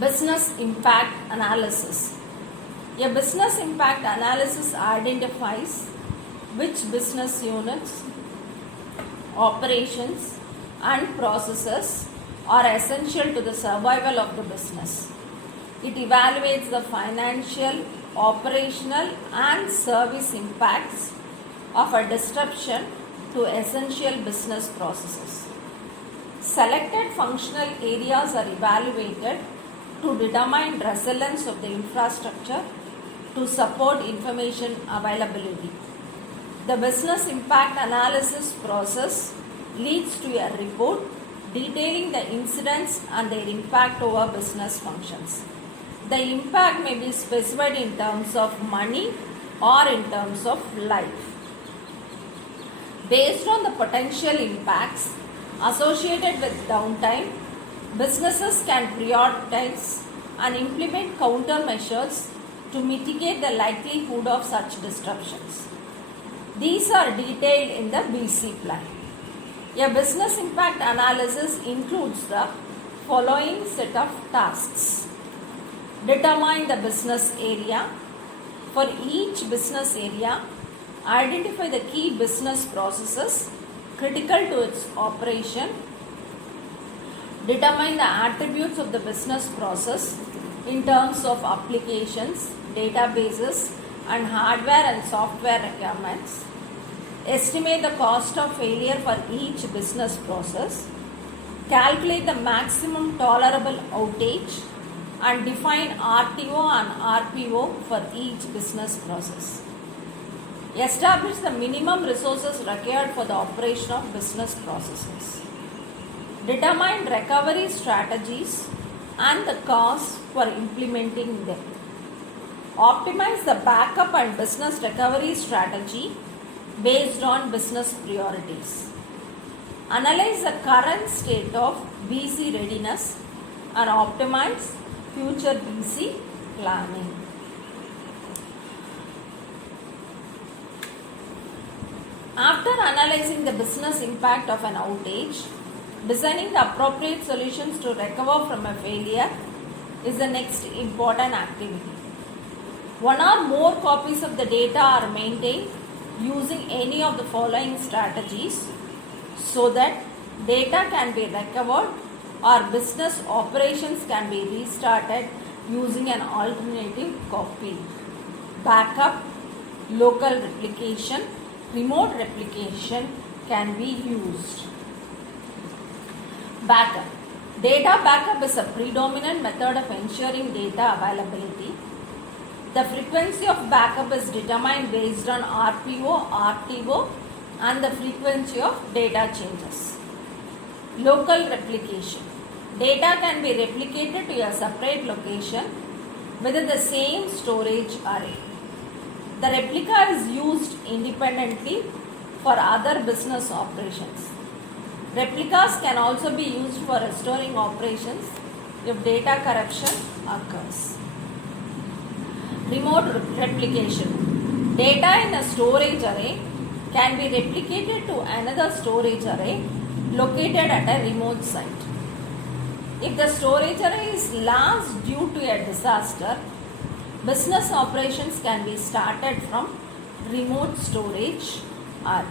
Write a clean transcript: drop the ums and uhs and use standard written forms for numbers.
Business impact analysis. A business impact analysis identifies which business units, operations, and processes are essential to the survival of the business. It evaluates the financial, operational, and service impacts of a disruption to essential business processes. Selected functional areas are evaluated to determine resilience of the infrastructure to support information availability. The business impact analysis process leads to a report detailing the incidents and their impact over business functions. The impact may be specified in terms of money or in terms of life. Based on the potential impacts associated with downtime, businesses can prioritize and implement countermeasures to mitigate the likelihood of such disruptions. These are detailed in the BC plan. A business impact analysis includes the following set of tasks. Determine the business area. For each business area, identify the key business processes critical to its operation. Determine the attributes of the business process in terms of applications, databases, and hardware and software requirements. Estimate the cost of failure for each business process. Calculate the maximum tolerable outage and define RTO and RPO for each business process. Establish the minimum resources required for the operation of business processes. Determine recovery strategies and the costs for implementing them. Optimize the backup and business recovery strategy based on business priorities. Analyze the current state of BC readiness and optimize future BC planning. After analyzing the business impact of an outage, designing the appropriate solutions to recover from a failure is the next important activity. One or more copies of the data are maintained using any of the following strategies so that data can be recovered or business operations can be restarted using an alternative copy. Backup, local replication, remote replication can be used. Backup. Data backup is a predominant method of ensuring data availability. The frequency of backup is determined based on RPO, RTO, and the frequency of data changes. Local replication. Data can be replicated to a separate location within the same storage array. The replica is used independently for other business operations. Replicas can also be used for restoring operations if data corruption occurs. Remote replication. Data in a storage array can be replicated to another storage array located at a remote site. If the storage array is lost due to a disaster, business operations can be started from remote storage array.